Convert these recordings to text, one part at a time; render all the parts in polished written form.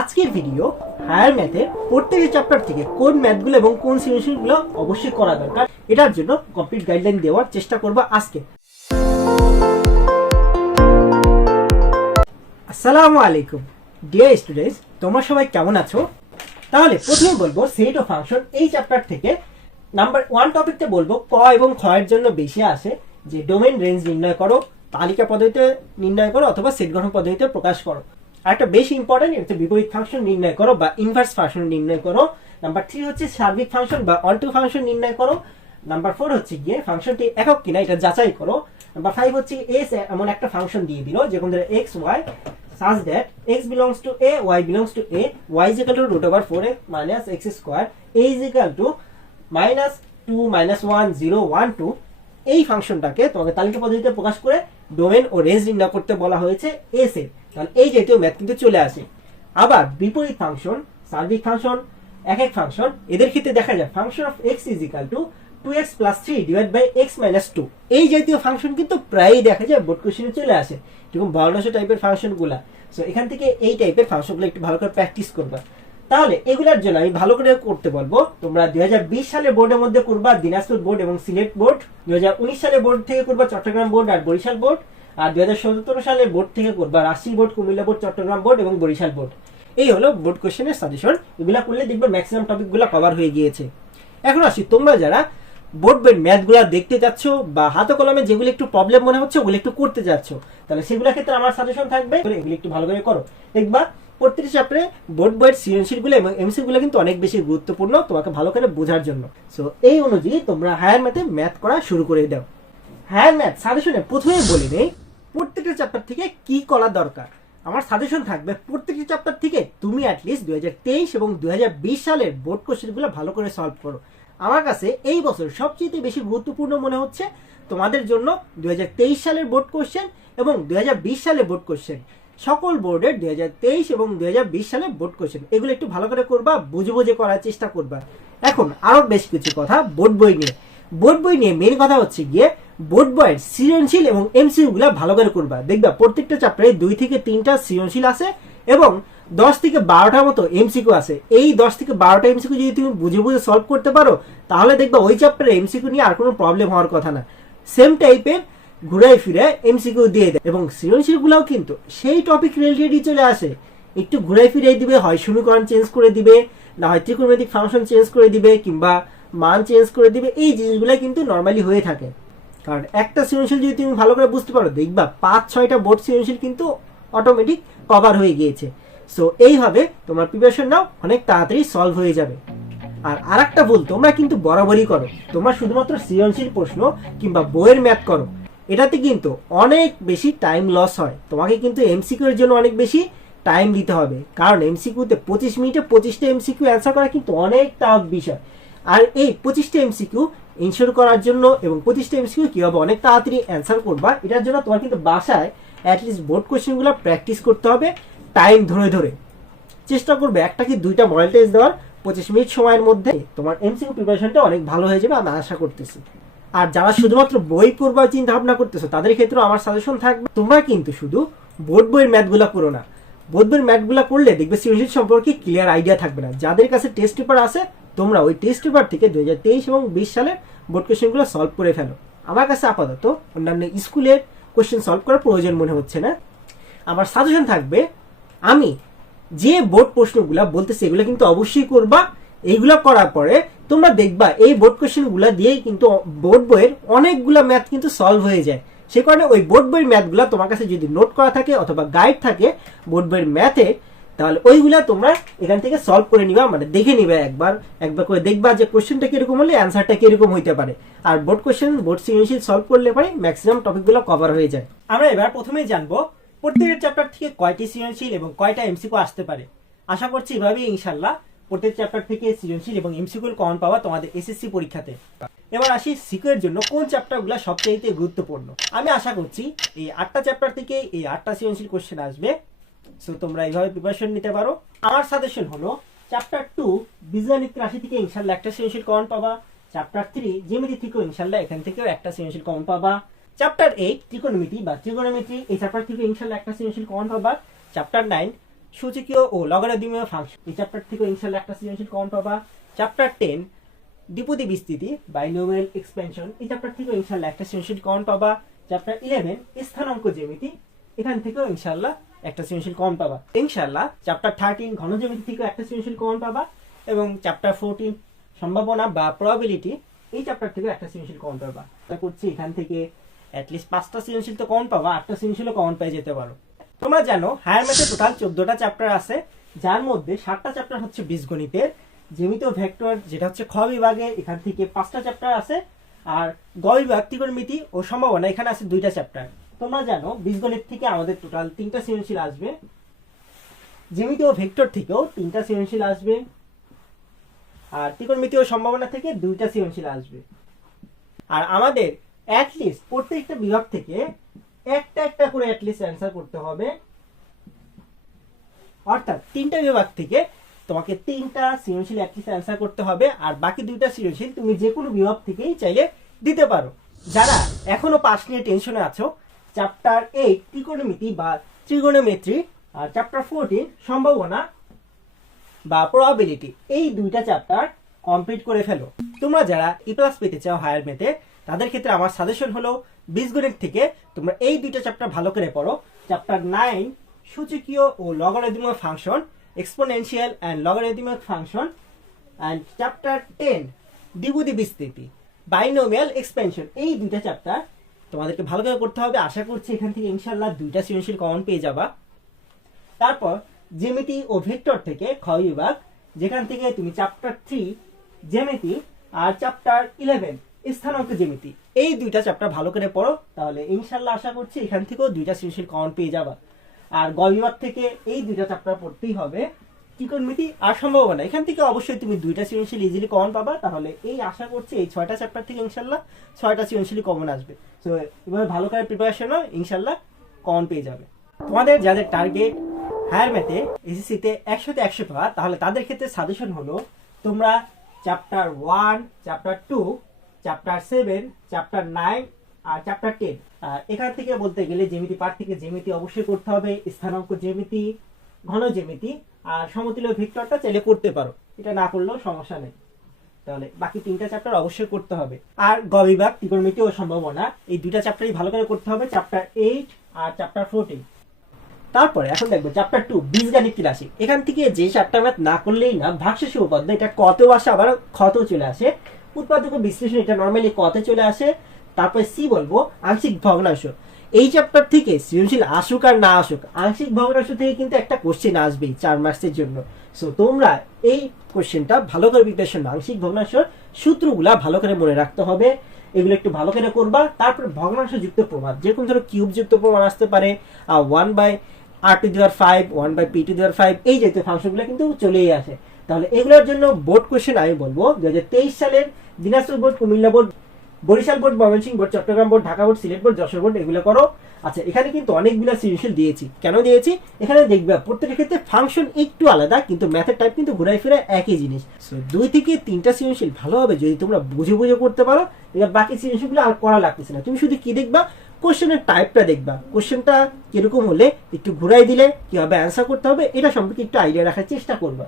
আজকের video higher ম্যাথের প্রত্যেকটি চ্যাপ্টার থেকে কোন ম্যাথগুলো এবং কোন সলিউশনগুলো অবশ্যই করা দরকার এটার জন্য কমপ্লিট গাইডলাইন দেওয়ার চেষ্টা করব আজকে। আসসালামু আলাইকুম ডিয়ার স্টুডেন্টস, তোমরা সবাই কেমন আছো? তাহলে প্রথমে বলবো সেট অফ ফাংশন। এই চ্যাপ্টার থেকে নাম্বার 1 টপিকতে বলবো ক এবং খ এর জন্য বেশি আসে যে ডোমেইন রেঞ্জ নির্ণয় করো, তালিকা পদ্ধতিতে নির্ণয় করো অথবা সেট গঠন পদ্ধতিতে প্রকাশ করো। আরেকটা বেশি ইম্পর্টেন্ট, এটা বিপরীত ফাংশন নির্ণয় করো বা ইনভার্স ফাংশন নির্ণয় করো। নাম্বার 3 হচ্ছে সার্বিক ফাংশন বা অন টু ফাংশন নির্ণয় করো। নাম্বার 4 হচ্ছে গিয়ে ফাংশনটি একক কিনা এটা যাচাই করো। নাম্বার 5 হচ্ছে এস এমন একটা ফাংশন দিয়ে দিল যেমন ধরো x y such that x belongs to a, y belongs to a, y is equal to root over 4x minus x square, a is equal to minus 2 minus 1 0 1 2। এই ফাংশনটাকে তোমাকে তালিকা পদ্ধতিতে প্রকাশ করে ডোমেইন ও রেঞ্জ নির্ণয় করতে বলা হয়েছে এস এর। তাহলে এই জাতীয় ম্যাথ কিন্তু চলে আসে। আবার বিপরীত ফাংশন, সার্বিক ফাংশন, এক ফাংশন, এদের ক্ষেত্রে দেখা যায় function of x is equal to 2x plus 3 divided by x minus 2। এই জাতীয় ফাংশন কিন্তু প্রায়ই দেখা যায় বোর্ড কোশ্চেনে চলে আসে, এরকম ভগ্নাংশ টাইপের ফাংশনগুলা। সো এখান থেকে এই টাইপের ফাংশনগুলো একটু ভালো করে প্র্যাকটিস করবা। তাহলে এগুলোর জন্য আমি ভালো করে করতে বলবো। তোমরা 2020 সালের বোর্ডের মধ্যে করবা দিনাজপুর বোর্ড এবং সিলেট বোর্ড, 2019 সালের বোর্ড থেকে করবা চট্টগ্রাম বোর্ড আর বরিশাল বোর্ড, আর 2017 সালের বোর্ড থেকে করবা Rajshahi board, Comilla board, Chittagong board এবং বরিশাল বোর্ড। এই হলো বোর্ড কোশ্চেনের সাজেশন। এগুলা করলে দেখবে ম্যাক্সিমাম টপিকগুলো কভার হয়ে গিয়েছে। এখন আসি, তোমরা যারা বোর্ড বইয়ের ম্যাথগুলো দেখতে যাচ্ছ বা হাতে কলমে যেগুলো একটু প্রবলেম মনে হচ্ছে ওগুলো একটু করতে যাচ্ছ, তাহলে সেগুলোর ক্ষেত্রে আমার সাজেশন থাকবে এগুলো একটু ভালো করে করো। দেখবা প্রত্যেকটি চ্যাপ্টারে বোর্ড বইয়ের সৃজনশীলগুলো এবং এমসিকিউগুলো কিন্তু অনেক বেশি গুরুত্বপূর্ণ তোমাকে ভালো করে বোঝার জন্য। সো এই অনুযায়ী তোমরা হায়ার ম্যাথে ম্যাথ করা শুরু করে দাও। হায়ার ম্যাথ সাজেশনে প্রথমেই বলে নেই প্রত্যেকটা চ্যাপ্টার থেকে কি করা দরকার। আমার সাজেশন থাকবে প্রত্যেকটি চ্যাপ্টার থেকে তুমি অ্যাটলিস্ট 2023 এবং 2020 সালের বোর্ড কোশ্চেনগুলো ভালো করে সলভ করো। আমার কাছে এই বছর সবচেয়ে বেশি গুরুত্বপূর্ণ মনে হচ্ছে তোমাদের জন্য 2023 সালের বোর্ড কোশ্চেন এবং 2020 সালের বোর্ড কোশ্চেন। সকল বোর্ডের 2023 এবং 2020 সালের বোর্ড কোশ্চেন এগুলো একটু ভালো করে করবা, বুঝে বুঝে করার চেষ্টা করবা। এখন আরো বেশ কিছু কথা বোর্ড বই নিয়ে। বোর্ড বই নিয়ে মেন কথা হচ্ছে গিয়ে বোর্ড বইয়ের সৃজনশীল এবং এমসিকিউ গুলা ভালো করে করবা। দেখবা প্রত্যেকটা চ্যাপ্টারে 2 থেকে 3টা সৃজনশীল আছে এবং 10 থেকে 12টার মতো এমসিকিউ আছে। এই 10 থেকে 12টা এমসিকিউ যদি তুমি বুঝে বুঝে সলভ করতে পারো তাহলে দেখবা ওই চ্যাপ্টারে এমসিকিউ নিয়ে আর কোনো প্রবলেম হওয়ার কথা না। সেম টাইপের ঘুরাই ফিরে এমসিকিউ দিয়ে দেয় এবং সৃজনশীল গুলাও কিন্তু সেই টপিক রিলেটেডই চলে আসে। একটু ঘুরাই ফিরে দিবে, হয় সমীকরণ চেঞ্জ করে দিবে, না হয় ত্রিকোণমিতিক ফাংশন চেঞ্জ করে দিবে কিংবা মান চেঞ্জ করে দিবে। এই জিনিসগুলো কিন্তু নর্মালি হয়ে থাকে। কারণ একটা সৃজনশীল যদি তুমি ভালো করে বুঝতে পারো দেখবা 5-6টা বোর্ড সৃজনশীল কিন্তু অটোমেটিক কভার হয়ে গিয়েছে। সো এইভাবে তোমার প্রিপারেশন নাও, অনেক তাড়াতাড়ি সলভ হয়ে যাবে। আর আরেকটা ভুল তোমরা কিন্তু বরাবরই করো, তোমরা শুধুমাত্র সৃজনশীল প্রশ্ন কিংবা বইয়ের ম্যাথ করো, এটাতে কিন্তু অনেক বেশি টাইম লস হয়। তোমাকে কিন্তু এমসিকিউ এর জন্য অনেক বেশি টাইম দিতে হবে, কারণ এমসিকিউতে 25 মিনিটে 25টা এমসিকিউ অ্যান্সার করা কিন্তু অনেক টাফ বিষয়। আর এই 25টা এমসিকিউ ইনশিওর করার জন্য এবং 25টা এমসিকিউ কিভাবে অনেক তাড়াতাড়ি অ্যান্সার করবা এটার জন্য তোমার কিন্তু বাসায় অ্যাটলিস্ট বোর্ড কোশ্চেনগুলো প্র্যাকটিস করতে হবে টাইম ধরে ধরে। চেষ্টা করবে একটা কি 2টা মডেল টেস্ট দেওয়ার 25 মিনিট সময়ের মধ্যে তোমার এমসিকিউ প্রিপারেশনটা অনেক ভালো হয়ে যাবে আমি আশা করতেছি। আর যারা শুধুমাত্র বই পড়বার চিন্তা ভাবনা করতেছো তাদের ক্ষেত্রে আমার সাজেশন থাকবে তোমরা কিন্তু শুধু বোর্ড বইয়ের ম্যাথগুলো করো না। বোর্ড বইয়ের ম্যাথগুলো করলে দেখবে সৃজনশীল সম্পর্কে ক্লিয়ার আইডিয়া থাকবে না। যাদের কাছে টেস্ট পেপার আছে তোমরা ওই টেস্ট পেপার থেকে 2023 এবং 20 সালের বোর্ড কোশ্চেনগুলো সলভ করে ফেলো। আমার কাছে আপাতত অন্যান্য স্কুলের কোশ্চেন সলভ করার প্রয়োজন মনে হচ্ছে না। আমার সাজেশন থাকবে আমি যে বোর্ড প্রশ্নগুলো বলতেছি এগুলো কিন্তু অবশ্যই করবা। এইগুলো করার পরে তোমরা দেখবা এই বোর্ড কোশ্চেনগুলো দিয়েই কিন্তু বোর্ড বইয়ের অনেকগুলো ম্যাথ কিন্তু সলভ হয়ে যায়। সে কারণে ওই বোর্ড বইয়ের ম্যাথগুলো তোমার কাছে যদি নোট করা থাকে অথবা গাইড থাকে বোর্ড বইয়ের ম্যাথে, তাহলে ওইগুলা তোমরা এখান থেকে সলভ করে নিবা, মানে দেখে নিবে একবার করে দেখবা যে কোশ্চেনটা কিরকম হলে অ্যান্সারটা কিরকম হইতে পারে। আর বোর্ড কোশ্চেন বোর্ড সৃজনশীল সলভ করলে পরে ম্যাক্সিমাম টপিকগুলো কভার হয়ে যায়। আমরা এবার প্রথমেই জানবো প্রত্যেকটা চ্যাপ্টার থেকে কয়টি সৃজনশীল এবং কয়টা এমসিকিউ আসতে পারে। আশা করছি এভাবেই ইনশাআল্লাহ প্রত্যেক চ্যাপ্টার থেকে সৃজনশীল এবং এমসিকিউ কমন পাওয়া তোমাদের এসএসসি পরীক্ষাতে। এবার আসি সিকিউ এর জন্য কোন চ্যাপ্টারগুলো সবচেয়ে গুরুত্বপূর্ণ। আমি আশা করছি এই 8টা চ্যাপ্টার থেকে এই 8টা সৃজনশীল কোশ্চেন আসবে। সো তোমরা এইভাবে প্রিপারেশন নিতে পারো। আমার সাজেশন হলো চ্যাপ্টার 2 বীজগণিত রাশি থেকে ইনশাআল্লাহ একটা সৃজনশীল কমন পাবা। চ্যাপ্টার 3 জ্যামিতি থেকেও ইনশাআল্লাহ এখান থেকেও একটা সৃজনশীল কমন পাবা। চ্যাপ্টার 8 ত্রিকোণমিতি বা ত্রিগোণমিতি এই চ্যাপ্টার থেকে ইনশাআল্লাহ একটা সৃজনশীল কমন পাবা। চ্যাপ্টার 9 সূচকীয় ও লগারিদমীয় ফাংশন, এই চ্যাপ্টার থেকে ইনশাআল্লাহ একটা সৃজনশীল কমন পাবা। চ্যাপ্টার 10 দ্বিপদী বিস্তৃতি বাইনোমিয়াল এক্সপেনশন, এই চ্যাপ্টার থেকে ইনশাআল্লাহ একটা সৃজনশীল কমন পাবা। চ্যাপ্টার 11 স্থানাঙ্ক জ্যামিতি, এখান থেকেও ইনশাআল্লাহ একটা সৃজনশীল কমন পাবা। ইনশাআল্লাহ চ্যাপ্টার 13 ঘন জ্যামিতি থেকেও একটা সৃজনশীল কমন পাবা এবং চ্যাপ্টার 14 সম্ভাবনা বা প্রবাবিলিটি, এই চ্যাপ্টার থেকে একটা সৃজনশীল কমন পাবা। আশা করছি এখান থেকে অ্যাটলিস্ট 5টা সৃজনশীল তো কমন পাবা, 8টা সৃজনশীলও কমন পেয়ে যেতে পারো। তোমরা জানো হায়ার ম্যাথে টোটাল 14টা চ্যাপ্টার আছে, যার মধ্যে 7টা চ্যাপ্টার হচ্ছে বীজগণিতের, জ্যামিতি ও ভেক্টর যেটা হচ্ছে খ বিভাগে, এখান থেকে 5টা চ্যাপ্টার আছে। আর গ বিভাগ ত্রিকোণমিতি ও সম্ভাবনা, এখানে আছে 2টা চ্যাপ্টার। তোমরা জানো বীজগণিত থেকে আমাদের টোটাল 3টা সৃজনশীল আসবে, জ্যামিতি ও ভেক্টর থেকেও 3টা সৃজনশীল আসবে, আর ত্রিকোণমিতি ও সম্ভাবনা থেকে 2টা সৃজনশীল আসবে। আর আমাদের অ্যাটলিস্ট প্রত্যেকটা বিভাগ থেকে একটা একটা করে অ্যাটলিস্ট অ্যান্সার করতে হবে, অর্থাৎ 3টা বিভাগ থেকে তোমাকে 3টা সৃজনশীল অ্যাটলিস্ট অ্যান্সার করতে হবে। আর বাকি 2টা সৃজনশীল তুমি যে কোনো বিভাগ থেকেই চাইলে দিতে পারো। যারা এখনো পাস নিয়ে টেনশনে আছো, চ্যাপ্টার 8 ত্রিকোণমিতি বা ত্রিগোণমিত্রি আর চ্যাপ্টার 14 সম্ভাবনা বা প্রবাবিলিটি, এই 2টা চ্যাপ্টার কমপ্লিট করে ফেলো। তোমরা যারা E+ পেতে চাও হায়ার ম্যাথে, তাদের ক্ষেত্রে আমার সাজেশন হলো বীজগণিত থেকে তোমরা এই 2টা চ্যাপ্টার ভালো করে পড়ো। চ্যাপ্টার 9 সূচকীয় ও লগারিদমীয় function, exponential and logarithmic function, and chapter 10 দ্বিপদী বিস্তৃতি বাইনোমিয়াল এক্সপেনশন, এই 2টা চ্যাপ্টার তোমাদেরকে ভালো করে করতে হবে। আশা করছি এখান থেকে ইনশাআল্লাহ 2টা সৃজনশীল কমন পেয়ে যাবা। তারপর জ্যামিতি ও ভেক্টর থেকে খ বিভাগ, যেখান থেকে তুমি চ্যাপ্টার 3 জ্যামিতি আর চ্যাপ্টার 11 স্থানাঙ্ক জ্যামিতি, এই 2টা চ্যাপ্টার ভালো করে পড়ো, তাহলে ইনশাআল্লাহ আশা করছি এখান থেকেও 2টা সৃজনশীল কমন পেয়ে যাবা। আর গ বিভাগ থেকে এই 2টা চ্যাপ্টার পড়তেই হবে, ত্রিকোণমিতি আর সম্ভাবনা, এখান থেকে অবশ্যই তুমি 2টা সৃজনশীল ইজিলি কমন পাবা। তাহলে এই আশা করছি এই 6টা চ্যাপ্টার থেকে ইনশাআল্লাহ 6টা সৃজনশীল কমন আসবে। তো এভাবে ভালো করে প্রিপারেশন হয়, ইনশাআল্লাহ কমন পেয়ে যাবে। তোমাদের যাদের টার্গেট হায়ার ম্যাথে এসএসসিতে 100তে 100 পাওয়া, তাহলে তাদের ক্ষেত্রে সাজেশন হলো তোমরা চ্যাপ্টার 1, চ্যাপ্টার 2, চ্যাপ্টার 7, চ্যাপ্টার 9 আর চ্যাপ্টার 10, এখান থেকে বলতে গেলে জ্যামিতি পার্ট থেকে জ্যামিতি অবশ্যই করতে হবে, স্থানাঙ্ক জ্যামিতি, ঘন জ্যামিতি আর সমতুল্য ভেক্টরটা চাইলে করতে পারো, এটা না করলেও সমস্যা নেই। তাহলে বাকি 3টা চ্যাপ্টার অবশ্যই করতে হবে। আর গ বিভাগ ত্রিকোণমিতি ও সম্ভাবনা, এই 2টা চ্যাপ্টারই ভালো করে করতে হবে, চ্যাপ্টার 8 আর চ্যাপ্টার 14। তারপরে এখন দেখবো চ্যাপ্টার 2 বীজগাণিতিক রাশি, এখান থেকে যে চ্যাপ্টার ম্যাথ না করলেই না, ভাগশেষ উপপাদ্য, এটা কতেও আসে আবার ক্ষতেও চলে আসে, উৎপাদক বিশ্লেষণ, এটা নর্মালি কতে চলে আসে। তারপরে সি বলবো আংশিক ভগ্নাংশ, এই চ্যাপ্টার থেকে সৃজনশীল আসুক আর না আসুক, আংশিক ভগ্নাংশ থেকে কিন্তু একটা কোশ্চেন আসবেই 4 মার্কসের জন্য। সো তোমরা এই কোশ্চেনটা ভালো করে প্রিপারেশন, আংশিক ভগ্নাংশের সূত্রগুলা ভালো করে মনে রাখতে হবে, এগুলো একটু ভালো করে করবা। তারপর ভগ্নাংশ যুক্ত প্রমাণ, যেরকম ধরো কিউব যুক্ত প্রমাণ আসতে পারে, 1/r⁵, 1/p⁵, এই জাতীয় ফাংশনগুলো কিন্তু চলেই আসে। তাহলে এগুলোর জন্য বোর্ড কোশ্চেন আমি বলবো 2023 সালের Dinajpur board, Comilla board, Barisal board, Mymensingh board, Chittagong board, Dhaka board, Sylhet board, Jessore board, এগুলো করো। আচ্ছা, এখানে কিন্তু অনেকগুলো সৃজনশীল দিয়েছি, কেন দিয়েছি এখানে দেখবে প্রত্যেকটা ক্ষেত্রে ফাংশন একটু আলাদা, কিন্তু ম্যাথের টাইপ কিন্তু ঘুরাই ফিরে একই জিনিস। সো 2 থেকে 3টা সৃজনশীল ভালোভাবে যদি তোমরা বুঝে বুঝে করতে পারো, এবার বাকি সৃজনশীলগুলো আর করা লাগতেছে না। তুমি শুধু কি দেখবা, কোশ্চেনের টাইপটা দেখবা, কোশ্চেনটা কিরকম হলে একটু ঘুরাই দিলে কিভাবে অ্যান্সার করতে হবে, এটা সম্পর্কে একটু আইডিয়া রাখার চেষ্টা করবা।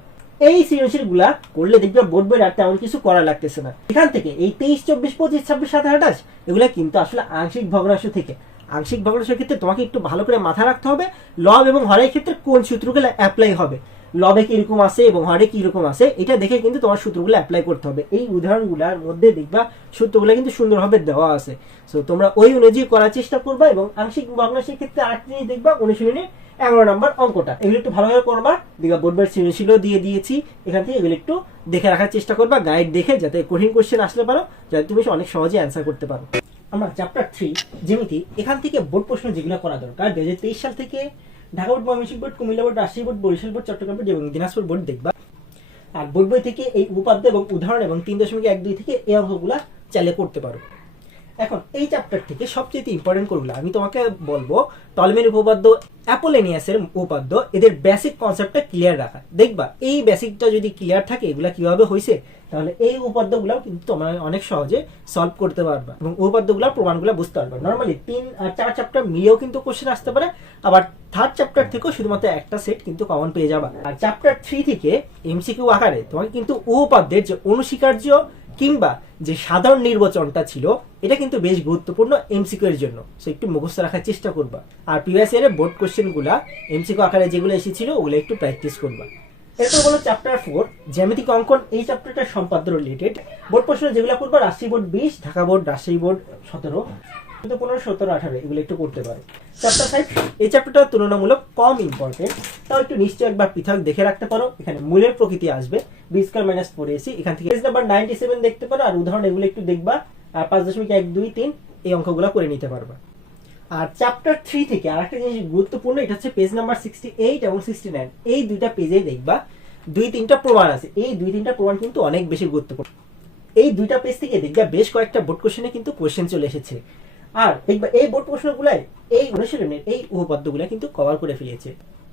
এই সৃজনশীল গুলা করলে দেখবে বোর্ড বই আর তেমন কিছু করা লাগতেছে না। এখান থেকে এই 23, 24, 25, 26, 27, 28 এগুলা কিন্তু আসলে আংশিক ভগ্নাংশ থেকে। আংশিক ভগ্নাংশের ক্ষেত্রে তোমাকে একটু ভালো করে মাথা রাখতে হবে লব এবং হরের ক্ষেত্রে কোন সূত্রগুলো অ্যাপ্লাই হবে, লবে কিরকম আছে এবং হরে কিরকম আছে, এটা দেখে কিন্তু তোমার সূত্রগুলো অ্যাপ্লাই করতে হবে। এই উদাহরণগুলোর মধ্যে দেখবা সূত্রগুলো কিন্তু সুন্দরভাবে দেওয়া আছে। সো তোমরা ওই অনুযায়ী করার চেষ্টা করবা। এবং আংশিক ভগ্নাংশের ক্ষেত্রে আরেকটা জিনিস দেখবা, অনুশীলনের 11 নম্বর অঙ্কটা, এগুলো একটু ভালোভাবে করবা। দেখবা বোর্ড বইয়ের সৃজনশীলও দিয়ে দিয়েছি, এখান থেকে এগুলো একটু দেখে রাখার চেষ্টা করবা, গাইড দেখে, যাতে কঠিন কোশ্চেন আসলে পারো, যাতে তুমি অনেক সহজে অ্যান্সার করতে পারো। আমরা চ্যাপ্টার 3 জ্যামিতি, এখান থেকে বোর্ড প্রশ্ন যেগুলো করা দরকার 2023 সাল থেকে Dhaka board, Mymensingh board, Comilla board, Rajshahi board, Barisal board, Chittagong board এবং দিনাজপুর বোর্ড দেখবা। আর বোর্ড বই থেকে এই উপাদ্য এবং উদাহরণ এবং 3.12 থেকে এই অঙ্কগুলা চাইলে করতে পারো। এখন এই চ্যাপ্টার থেকে সবচেয়ে ইম্পর্টেন্ট কোডগুলো আমি তোমাকে বলবো। টলেমির উপপাদ্য, অ্যাপোলোনিয়াসের উপপাদ্য, এদের বেসিক কনসেপ্টটা ক্লিয়ার রাখা। দেখবা এই বেসিকটা যদি ক্লিয়ার থাকে এগুলা কিভাবে হয়েছে, তাহলে এই উপপাদ্যগুলো কিন্তু তোমরা অনেক সহজে সলভ করতে পারবা এবং উপপাদ্যগুলোর প্রমাণগুলো বুঝতে পারবা। নর্মালি 3 আর 4 চ্যাপ্টার মিলেও কিন্তু কোশ্চেন আসতে পারে, আবার থার্ড চ্যাপ্টার থেকেও শুধুমাত্র একটা সেট কিন্তু কমন পেয়ে যাবা। আর চ্যাপ্টার 3 থেকে এমসিকিউ আকারে তোমাকে কিন্তু উপপাদ্যের যে অনুস্বীকার্য কিংবা যে সাধারণ নির্বাচনটা ছিল এটা কিন্তু বেশ গুরুত্বপূর্ণ এমসিকিউ এর জন্য, সো একটু মুখস্থ রাখার চেষ্টা করবা। আর প্রিভিয়াস ইয়ারের বোর্ড কোশ্চেনগুলো এমসিকিউ আকারে যেগুলো এসেছিল ওগুলো একটু প্র্যাকটিস করবা। এরপর হলো চ্যাপ্টার 4 জ্যামিতিক অঙ্কন। এই চ্যাপ্টারটা সম্পাদ্য রিলেটেড। বোর্ড প্রশ্ন যেগুলো করবা Rajshahi board 20, Dhaka board, Rajshahi board 17, 15, 17, 18 এগুলো একটু করতে পারো। চ্যাপ্টার 5 এই চ্যাপ্টারটা তুলনামূলক কম ইম্পর্টেন্ট, তাও একটু নিশ্চয় একবার পৃথক দেখে রাখতে পারো। এখানে মূলের প্রকৃতি আসবে, বি স্কয়ার মাইনাস 4ac, এখান থেকে পেজ নাম্বার 97 দেখতে পারো। আর উদাহরণ এগুলো একটু দেখবা, আর 5.1, 2, 3 এই অঙ্কগুলো করে নিতে পারবা। আর চ্যাপ্টার 3 থেকে আরেকটা জিনিস গুরুত্বপূর্ণ, এটা হচ্ছে পেজ নাম্বার 68 এবং 69। এই দুইটা পেজে দেখবা 2-3টা প্রমাণ আছে। এই 2-3টা প্রমাণ কিন্তু অনেক বেশি গুরুত্বপূর্ণ। এই দুইটা পেজ থেকে দেখবা বেশ কয়েকটা বোর্ড কোশ্চেনে কিন্তু কোশ্চেন চলে এসেছে। আর দেখবা এই বোর্ড প্রশ্নগুলাই এই অনুশীলনের এই উপপাদ্যগুলো কিন্তু কভার করে ফেলেছে।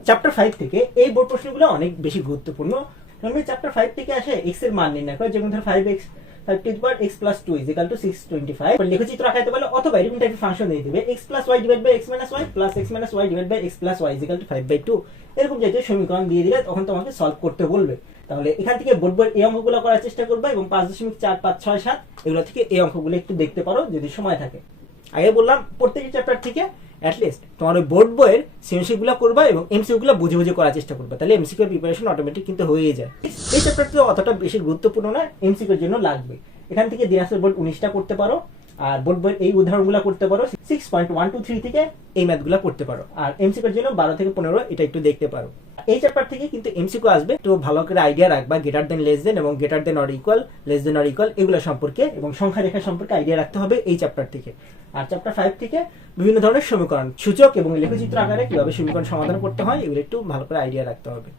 চ্যাপ্টার 5 থেকে এই বোর্ড প্রশ্নগুলো অনেক বেশি গুরুত্বপূর্ণ। নর্মালি চ্যাপ্টার 5 থেকে আসে x এর মান নির্ণয় করে, যেমন ধর 5 to the power x plus 2 is equal to 625। লেখচিত্র আঁকাইতে পারলে অথবা এরকম টাইপের ফাংশন দিয়ে দিবে x plus y divided by x minus y plus x minus y divided by x plus y is equal to 5/2। এরকম জাতীয় সমীকরণ দিয়ে দিলে তখন তোমাকে সলভ করতে বলবে। তাহলে এখান থেকে বোর্ড বইয়ের এই অঙ্কগুলো করার চেষ্টা করবা এবং 5.4, 5, 6, 7 এগুলো থেকে এই অঙ্কগুলো একটু দেখতে পারো যদি সময় থাকে। আগে বললাম প্রত্যেকটি চ্যাপ্টার থেকে অ্যাটলিস্ট তোমার ওই বোর্ড বইয়ের সিএমসিগুলো করবা এবং এমসিকিউগুলো বুঝে বুঝে করার চেষ্টা করবা, তাহলে এমসিকিউ প্রিপারেশন অটোমেটিক কিন্তু হয়ে যায়। এই চ্যাপ্টারটা অতটা বেশি গুরুত্বপূর্ণ না, এমসিকিউর জন্য লাগবে। এখান থেকে দিনাজপুর বোর্ড 19টা করতে পারো, আর বোর্ড বইয়ের এই উদাহরণগুলো করতে পারো। 6.123 থেকে এই ম্যাথগুলো করতে পারো, আর এমসিকিউর জন্য 12 থেকে 15 এটা একটু দেখতে পারো। এই চ্যাপ্টার থেকে কিন্তু এমসিকিউ আসবে, তো ভালো করে আইডিয়া রাখবা গ্রেটার দেন লেস দেন এবং greater than or equal, less than or equal এগুলো সম্পর্কে এবং সংখ্যা রেখা সম্পর্কে আইডিয়া রাখতে হবে এই চ্যাপ্টার থেকে। আর চ্যাপ্টার 5 থেকে বিভিন্ন ধরনের সমীকরণ, সূচক এবং লেখচিত্র আকারে কিভাবে সমীকরণ সমাধান করতে হয় এগুলো একটু ভালো করে আইডিয়া রাখতে হবে।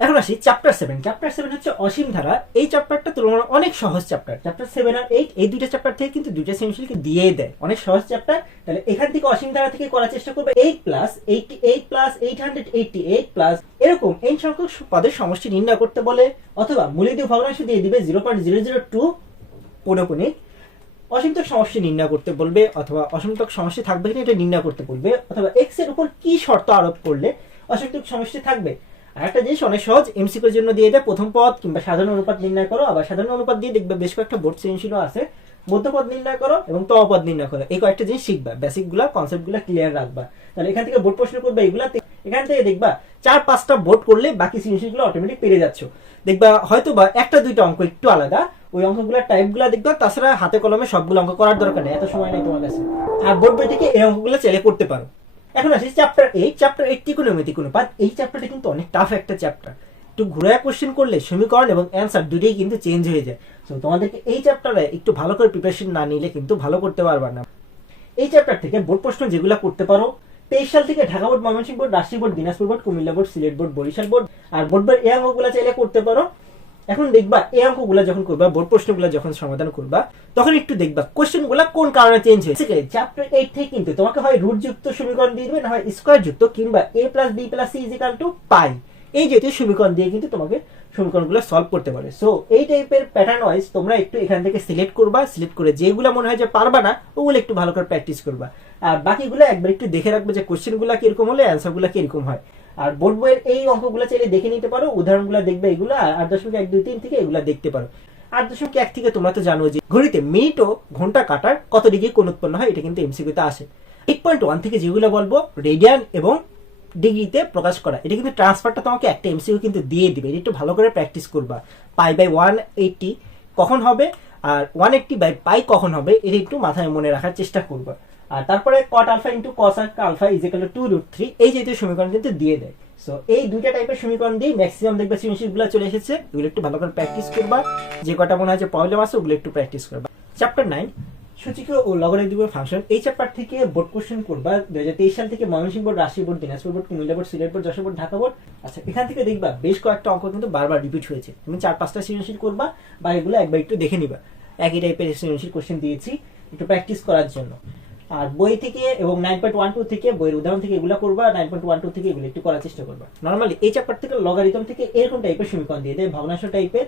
এখন আসি চ্যাপ্টার 7। চ্যাপ্টার 7 হচ্ছে অসীম ধারা। এই চ্যাপ্টারটা তুলনামূলক অনেক সহজ চ্যাপ্টার। চ্যাপ্টার 7 আর 8 এই দুইটা চ্যাপ্টার থেকে কিন্তু দুইটা সেমিস্টারকে দিয়ে দেয়, অনেক সহজ চ্যাপ্টার। তাহলে এখান থেকে অসীম ধারা থেকে করার চেষ্টা করবে 8 plus 88 plus 888 plus এরকম n সংখ্যক পদের সমষ্টি নির্ণয় করতে বলে, অথবা মূলদীয় ভগ্নাংশ দিয়ে দিবে 0.002 পৌনঃপুনিক। অসীমতক সমষ্টি নির্ণয় করতে বলবে, অথবা অসীমতক সমষ্টি থাকবে কিনা এটা নির্ণয় করতে বলবে, অথবা x এর উপর কি শর্ত আরোপ করলে অসীমতক সমষ্টি থাকবে। আর একটা জিনিস অনেক সহজ, এমসিকিউর জন্য দিয়ে দেয় প্রথম পদ কিংবা সাধারণ অনুপাত নির্ণয় করো। আবার সাধারণ অনুপাত দিয়ে দেখবে বেশ কয়েকটা বোর্ড সৃজনশীলও আছে, মধ্যপদ নির্ণয় করো এবং তমপদ নির্ণয় করো। এই কয়েকটা জিনিস শিখবা, বেসিকগুলো কনসেপ্টগুলো ক্লিয়ার রাখবা। তাহলে এখান থেকে বোর্ড প্রশ্ন করবে এগুলা, এখান থেকে দেখবা 4-5টা বোর্ড করলে বাকি সৃজনশীলগুলো অটোমেটিক পেরে যাচ্ছ। দেখবা হয়তো বা 1-2টা অঙ্ক একটু আলাদা, ওই অঙ্কগুলোর টাইপগুলো দেখবা, তাছাড়া হাতে কলমে সবগুলো অঙ্ক করার দরকার নেই, এত সময় নেই তোমার কাছে। আর বোর্ড বই থেকে এই অঙ্কগুলো চাইলে করতে পারো। এখন আসি চ্যাপ্টার 8। চ্যাপ্টার 8 ত্রিকোণমিতিক অনুপাত। এই চ্যাপ্টারটা কিন্তু অনেক টাফ একটা চ্যাপ্টার। একটু ঘুরে কোশ্চেন করলে সমীকরণ এবং অ্যান্সার দুটোই কিন্তু চেঞ্জ হয়ে যায়। তো তোমাদেরকে এই চ্যাপ্টারে একটু ভালো করে প্রিপারেশন না নিলে কিন্তু ভালো করতে পারবা না। এই চ্যাপ্টার থেকে বোর্ড প্রশ্ন যেগুলো করতে পারো, 23 সাল থেকে Dhaka board, Mymensingh board, Rajshahi board, Dinajpur board, Comilla board, Sylhet board, Barisal board. আর বোর্ড বইয়ের এই অঙ্কগুলো চাইলে করতে পারো। এখন দেখবা এই অঙ্কগুলো যখন করবা, বোর্ড প্রশ্নগুলো যখন সমাধান করবা, তখন একটু দেখবা কোশ্চেনগুলো কোন কারণে চেঞ্জ হয়েছে। চ্যাপ্টার 8 থেকে কিন্তু তোমাকে হয় রুট যুক্ত সমীকরণ দিয়ে দিবে, না হয় স্কয়ার যুক্ত কিংবা a + b + c = পাই। এই জাতীয় সমীকরণ দিয়ে কিন্তু তোমাকে সমীকরণগুলো সলভ করতে পারে। সো এই টাইপের প্যাটার্ন ওয়াইজ তোমরা একটু এখান থেকে সিলেক্ট করবা, সিলেক্ট করে যেগুলো মনে হয় যে পারবা না ওগুলো একটু ভালো করে প্র্যাকটিস করবা। আর বাকিগুলো একবার একটু দেখে রাখবে যে কোশ্চেনগুলো কিরকম হলে অ্যান্সারগুলো কিরকম হয়। আর বোর্ড বইয়ের এই অঙ্কগুলো চাইলে দেখে নিতে পারো, উদাহরণগুলো দেখবে এগুলো 8.1, 2, 3 থেকে এগুলো দেখতে পারো। 8.1 থেকে তোমরা তো জানো যে ঘড়িতে মিনিট ও ঘন্টা কাটার কত ডিগ্রি কোণ উৎপন্ন হয়, এটা কিন্তু এমসিকিউতে আসে। 8.1 থেকে যেগুলো বলবো রেডিয়ান এবং ডিগ্রিতে প্রকাশ করা, এটা কিন্তু ট্রান্সফারটা তোমাকে একটা এমসিকিউ কিন্তু দিয়ে দিবে, এটা একটু ভালো করে প্র্যাকটিস করবা। π/180 কখন হবে আর 180/π কখন হবে, এটা একটু মাথায় মনে রাখার চেষ্টা করবা। আর তারপরে cot α * cos α = 2√3 এই জাতীয় সমীকরণ কিন্তু দিয়ে দেয়। সো এই দুইটা টাইপের সমীকরণ দিয়ে ম্যাক্সিমাম দেখবে সৃজনশীলগুলো চলে এসেছে, এগুলো একটু ভালো করে প্র্যাকটিস করবা। যে কটা মনে হয় যে প্রবলেম আছে ওগুলো একটু প্র্যাকটিস করবা। চ্যাপ্টার 9 সূচক ও লগারিদমিক ফাংশন। এই চ্যাপ্টার থেকে বোর্ড কোশ্চেন করবা 2023 সাল থেকে Mymensingh board, Rajshahi board, Dinajpur board, Comilla board, Sylhet board, Jessore board, Dhaka board. আচ্ছা এখান থেকে দেখবা বেশ কয়েকটা অঙ্ক কিন্তু বারবার রিপিট হয়েছে, তুমি 4-5টা সৃজনশীল করবা বা এগুলো একবার একটু দেখে নিবা। একই টাইপের সৃজনশীল কোশ্চেন দিয়েছি। একটু প্র্যাকটিস করার জন্য। আর বই থেকে এবং 9.12 থেকে বইয়ের উদাহরণ থেকে এগুলো করবা, 9.12 থেকে এগুলো একটু করার চেষ্টা করবা। নর্মালি এই চ্যাপ্টার থেকে লগারিদম থেকে এরকম টাইপের সমীকরণ দিয়ে দেবে, ভগ্নাংশ টাইপের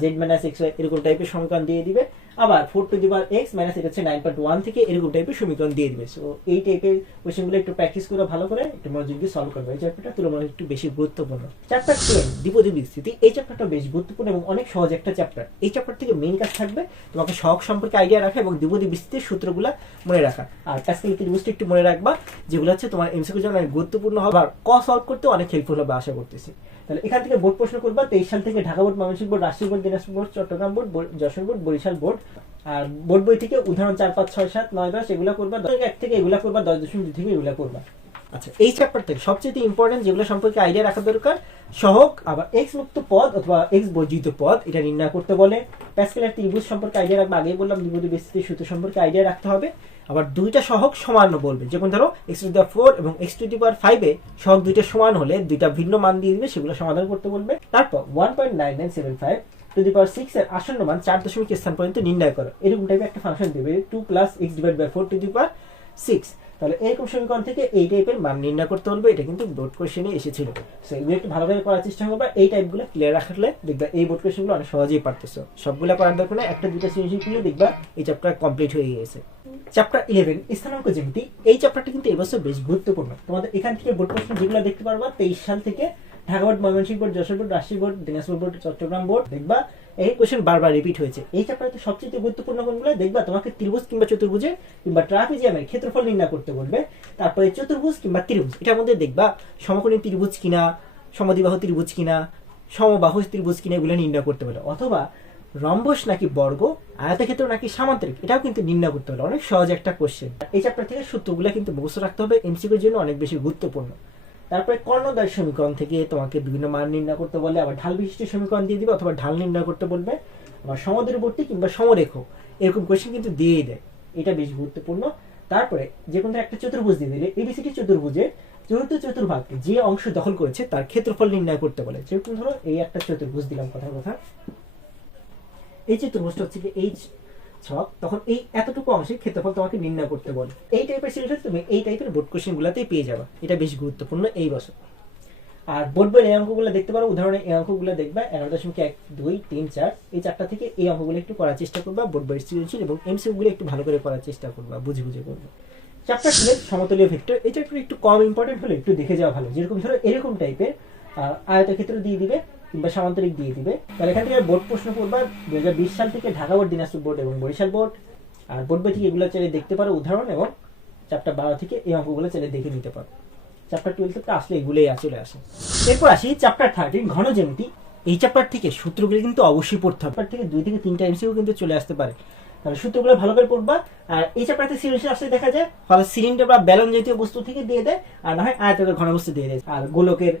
z মাইনাস x এরকম টাইপের সমীকরণ দিয়ে দিবে। আবার 4 to the power x minus এটা হচ্ছে 9.1 থেকে এরকম টাইপের সমীকরণ দিয়ে দিবে। সো এই টাইপের কোশ্চেনগুলো একটু প্র্যাকটিস করে ভালো করে একটু মনোযোগ দিয়ে সলভ করবে। এই চ্যাপ্টারটা তুলনামূলক একটু বেশি গুরুত্বপূর্ণ। চ্যাপ্টার 10 দ্বিপদী বিস্তৃতি, এই চ্যাপ্টারটা বেশ গুরুত্বপূর্ণ এবং অনেক সহজ একটা চ্যাপ্টার। এই চ্যাপ্টার থেকে মেইন কাজ থাকবে তোমাকে সহগ সম্পর্কে আইডিয়া রাখা এবং দ্বিপদী বিস্তৃতির সূত্রগুলো মনে রাখা। আর প্যাসকেল ত্রিভুজটা একটু মনে রাখবা, যেগুলো হচ্ছে তোমার এমসিকিউর জন্য অনেক গুরুত্বপূর্ণ হবে আর ক সলভ করতে অনেক হেল্পফুল হবে আশা করতেছি। তাহলে এখান থেকে বোর্ড প্রশ্ন করবা 23 সাল থেকে Dhaka board, Mymensingh board, Rajshahi board, Dinajpur board, Chittagong board, Jessore board, Barisal board. আর বোর্ড বই থেকে উদাহরণ 4, 5, 6, 7, 9, 10 এগুলো করবা, 1 থেকে এগুলো করবা, 10.2 থেকে এগুলো করবা। আচ্ছা, এই চ্যাপ্টার থেকে সবচেয়ে ইম্পর্টেন্ট যেগুলো সম্পর্কে আইডিয়া রাখা দরকার, সহগ আবার এক্স মুক্ত পদ অথবা এক্স বর্জিত পদ এটা নির্ণয় করতে বলে। প্যাসকেলের ত্রিভুজ সম্পর্কে আইডিয়া রাখবে, আগেই বললাম দ্বিপদী বিস্তৃতির সূত্র সম্পর্কে আইডিয়া রাখতে হবে। আবার দুইটা সহগ সমান বলবে, যেমন ধরো x⁴ এবং x⁵ এ সহগ দুইটা সমান হলে দুইটা ভিন্ন মান দিয়ে দিবে, সেগুলো সমাধান করতে বলবে। তারপর 1.9975 টু দি পাওয়ার 6 এর আসন্ন মান 4 দশমিক স্থান পর্যন্ত নির্ণয় করো, এরকম টাইপের একটা ফাংশন দেবে 2 + x/4 টু দি পাওয়ার 6। তাহলে এরকম সমীকরণ থেকে এই টাইপের মান নির্ণয় করতে বলবে। এটা কিন্তু বোর্ড কোশ্চেনে এসেছিল। সো এগুলো একটু ভালোভাবে করার চেষ্টা করবে, এই টাইপগুলো ক্লিয়ার রাখলে দেখবা এই বোর্ড কোশ্চেনগুলো অনেক সহজেই পারতেছো। সবগুলো করার দরকার নেই, একটা দুইটা সৃজনশীল করলে দেখবা এই চ্যাপ্টার কমপ্লিট হয়ে গিয়েছে। চ্যাপ্টার 11 স্থানাঙ্ক জ্যামিতি, এই চ্যাপ্টারটা কিন্তু এবছর বেশ গুরুত্বপূর্ণ। তোমাদের এখান থেকে বোর্ড প্রশ্ন যেগুলো দেখতে পারবা 23 সাল থেকে Dhaka board, Mymensingh board, Jessore board, Rajshahi board, Dinajpur board, Chittagong board, দেখবা এই কোশ্চেন বারবার রিপিট হয়েছে। এই চ্যাপ্টারে সবচেয়ে গুরুত্বপূর্ণ কোনগুলো দেখবা, তোমাকে ত্রিভুজ কিংবা চতুর্ভুজের কিংবা ট্রাপিজিয়ামের ক্ষেত্রফল নির্ণয় করতে বলবে। তারপরে চতুর্ভুজ কিংবা ত্রিভুজ, এটার মধ্যে দেখবা সমকোণী ত্রিভুজ কিনা, সমদ্বিবাহু ত্রিভুজ কিনা, সমবাহু ত্রিভুজ কিনা এগুলো নির্ণয় করতে বলে। অথবা রম্বস নাকি বর্গ, আয়তক্ষেত্র নাকি সামান্তরিক, এটাও কিন্তু নির্ণয় করতে হবে। অনেক সহজ একটা কোশ্চেন। এই চ্যাপ্টার থেকে সূত্রগুলো কিন্তু মুখস্থ রাখতে হবে, এমসিকিউর জন্য অনেক বেশি গুরুত্বপূর্ণ। তারপরে কর্ণদ্বয় সমীকরণ থেকে তোমাকে বিভিন্ন মান নির্ণয় করতে বলে, আবার ঢাল বিশিষ্ট সমীকরণ দিয়ে দিবে অথবা ঢাল নির্ণয় করতে বলবে। আবার সমদ্বিবর্তী কিংবা সমরেখ এরকম কোশ্চেন কিন্তু দিয়েই দেয়, এটা বেশ গুরুত্বপূর্ণ। তারপরে যে কোনো একটা চতুর্ভুজ দিয়ে দিলে এবিসিডি চতুর্ভুজের চতুর্থ চতুর্ভাগ যে অংশ দখল করেছে তার ক্ষেত্রফল নির্ণয় করতে বলে। যেরকম ধরো এই একটা চতুর্ভুজ দিলাম, কথা এই চতুর্ভুজটা হচ্ছে কি এইচ ছক, তখন এই এতটুকু অংশের ক্ষেত্রফল তোমাকে নির্ণয় করতে বলে। এই টাইপের সিলেকশন তুমি এই টাইপের বোর্ড কোশ্চেন গুলাতেই পেয়ে যাবে, এটা বেশ গুরুত্বপূর্ণ এই বছর। আর বোর্ড বইয়ের এই অঙ্কগুলো দেখতে পারো, উদাহরণে এই অঙ্কগুলো দেখবা 11.1, 2, 3, 4 এই চারটা থেকে এই অঙ্কগুলো একটু করার চেষ্টা করবা। বোর্ড বইয়ের সৃজনশীল এবং এমসিকিউ গুলো একটু ভালো করে করার চেষ্টা করবা, বুঝে করবে। চ্যাপ্টার 12 সমতলীয় ভেক্টর, এই চ্যাপ্টার একটু কম ইম্পর্টেন্ট হলে একটু দেখে যাওয়া ভালো। যেরকম ধরো এরকম টাইপের আয়তক্ষেত্র দিয়ে দিবে কিংবা সামান্তরিক দিয়ে দিবে। তাহলে এখান থেকে বোর্ড প্রশ্ন করবা 2020 সাল থেকে ঢাকা বোর্ড, দিনাজপুর বোর্ড এবং বরিশাল বোর্ড। আর বোর্ড বই থেকে এগুলো চাইলে দেখতে পারো উদাহরণ, এবং চ্যাপ্টার 12 থেকে এই অঙ্কগুলো চাইলে দেখে নিতে পারো। চ্যাপ্টার 12 থেকে আসলে এগুলোই চলে আসে। এরপর আসি চ্যাপ্টার 13 ঘন জ্যামিতি। এই চ্যাপ্টার থেকে সূত্রগুলো কিন্তু অবশ্যই পড়তে হবে, চ্যাপ্টার থেকে 2 থেকে 3টা এমসিকিউ কিন্তু চলে আসতে পারে। তাহলে সূত্রগুলো ভালো করে পড়বা। আর এই চ্যাপ্টারতে সৃজনশীল আসলে দেখা যায় ফলে সিলিন্ডার বা ব্যালন জাতীয় বস্তু থেকে দিয়ে দেয়, আর না হয় আয়তাকার ঘনবস্তু দিয়ে দেয়। আর গোলকের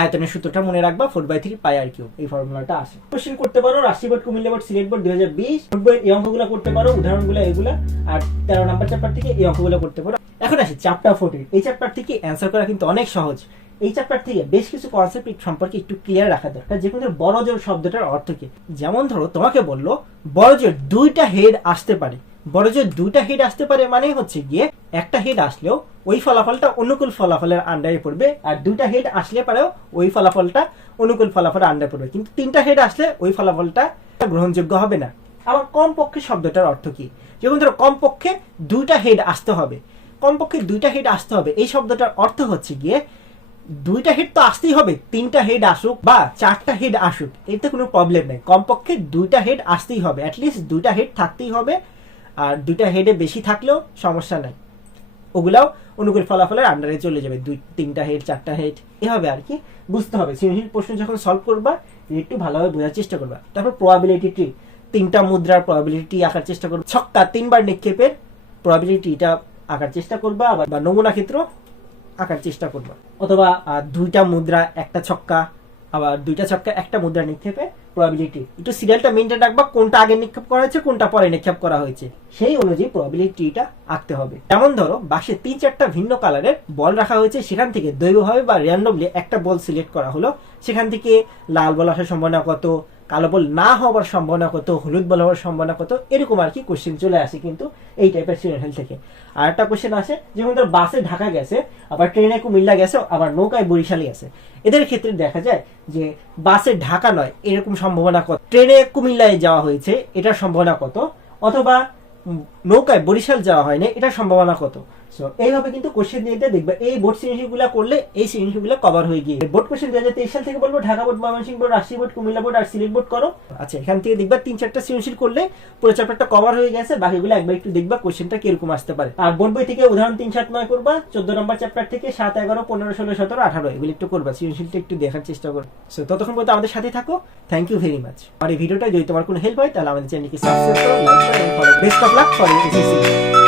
আয়তনের সূত্রটা মনে রাখবা 4/3 πr3, এই ফর্মুলাটা আসে। কোশ্চেন করতে পারো Rajshahi board, Comilla board, Sylhet board 2020 board বইয়ের এই অঙ্কগুলো করতে পারো, উদাহরণগুলো এগুলা। আর 13 নম্বর চ্যাপ্টার থেকে এই অঙ্কগুলো করতে পারো। এখন আসি চ্যাপ্টার 14, এই চ্যাপ্টার থেকে অ্যান্সার করা কিন্তু অনেক সহজ। এই চ্যাপ্টার থেকে বেশ কিছু কনসেপ্ট সম্পর্কে একটু ক্লিয়ার রাখা দরকার। যেমন ধরো বড়জোর শব্দটার অর্থ কি, যেমন ধরো তোমাকে বললো বড়জোর 2টা হেড আসতে পারে। বড়জোর 2টা হেড আসতে পারে মানে হচ্ছে গিয়ে একটা হেড আসলেও ওই ফলাফলটা অনুকূল ফলাফলের আন্ডারে পড়বে, আর 2টা হেড আসলে পারেও ওই ফলাফলটা অনুকূল ফলাফলের আন্ডারে পড়বে, কিন্তু 3টা হেড আসলে ওই ফলাফলটা গ্রহণযোগ্য হবে না। আবার কমপক্ষে শব্দটার অর্থ কি, যেমন ধরো কমপক্ষে 2টা হেড আসতে হবে। কমপক্ষে 2টা হেড আসতে হবে এই শব্দটার অর্থ হচ্ছে গিয়ে 2টা হেড তো আসতেই হবে, 3টা হেড আসুক বা 4টা হেড আসুক, এতে কোনো প্রবলেম নেই। কমপক্ষে 2টা হেড আসতেই হবে, অ্যাটলিস্ট 2টা হেড থাকতেই হবে। আর 2টা হেডে বেশি থাকলেও সমস্যা নাই, ওগুলাও অনুকূল ফলাফলের আন্ডারে চলে যাবে। 3টা হেড 4টা হেড এভাবে আর কি বুঝতে হবে। সৃজনশীল প্রশ্ন যখন সলভ করবা একটু ভালোভাবে বোঝার চেষ্টা করবা। তারপর প্রবাবিলিটি ট্রি, 3টা মুদ্রার প্রবাবিলিটি আঁকার চেষ্টা করবা। ছক্কা 3বার নিক্ষেপের প্রবাবিলিটিটা আঁকার চেষ্টা করবা, আবার বা নমুনা ক্ষেত্র আঁকার চেষ্টা করবা। অথবা 2টা মুদ্রা একটা ছক্কা, আবার 2টা ছক্কা একটা মুদ্রা নিক্ষেপে প্রবাবিলিটি, একটু সিরিয়ালটা মেইনটেইন রাখবা, কোনটা আগে নিক্ষেপ করা হয়েছে কোনটা পরে নিক্ষেপ করা হয়েছে, সেই অনুযায়ী প্রবাবিলিটিটা আঁকতে হবে। যেমন ধরো বাক্সে 3-4টা ভিন্ন কালারের বল রাখা হয়েছে, সেখান থেকে দৈবভাবে বা র্যান্ডমলি একটা বল সিলেক্ট করা হলো, সেখান থেকে লাল বল আসার সম্ভাবনা কত, কালো বল না হওয়ার সম্ভাবনা কত, হলুদ বল হওয়ার সম্ভাবনা কত, এরকম আর কি কোশ্চেন চলে আসে কিন্তু এই টাইপের সৃজনশীল থেকে। আর একটা কোশ্চেন আসে যেমন ধর বাসে ঢাকা গেছে, আবার ট্রেনে কুমিল্লা গেছে, আবার নৌকায় বরিশালে গেছে। এদের ক্ষেত্রে দেখা যায় যে বাসে ঢাকা নয় এরকম সম্ভাবনা কত, ট্রেনে কুমিল্লায় যাওয়া হয়েছে এটার সম্ভাবনা কত, অথবা নৌকায় বরিশাল যাওয়া হয়নি এটার সম্ভাবনা কত। সো এইভাবে কিন্তু কোশ্চেন দিয়ে দেখবে এই বোর্ড সৃজনশীলগুলো করলে এই সৃজনশীলগুলো কভার হয়ে গিয়ে বোর্ড কোশ্চেন 2023 সাল থেকে বলবো Dhaka board, Mymensingh board, Rajshahi board, Comilla board আর সিলেট বোর্ড করো। আচ্ছা, এখান থেকে দেখবা 3-4টা সৃজনশীল করলে পুরো চ্যাপ্টারটা কভার হয়ে গেছে, বাকিগুলো একবার একটু দেখবা কোশ্চেনটা কিরকম আসতে পারে। আর বোর্ড বই থেকে উদাহরণ 3-7-9 করবা, 14 নম্বর চ্যাপ্টার থেকে 7, 11, 15, 16, 17, 18 এগুলো একটু করবা, সৃজনশীলটা একটু দেখার চেষ্টা করো। সো ততক্ষণ পর্যন্ত আমাদের সাথে থাকো। Thank you very much. আর এই ভিডিওটা যদি তোমার কোনো হেল্প হয় তাহলে আমাদের চ্যানেলকে সাবস্ক্রাইব করো, লাইক করো এবং follow. Best of luck for SSC.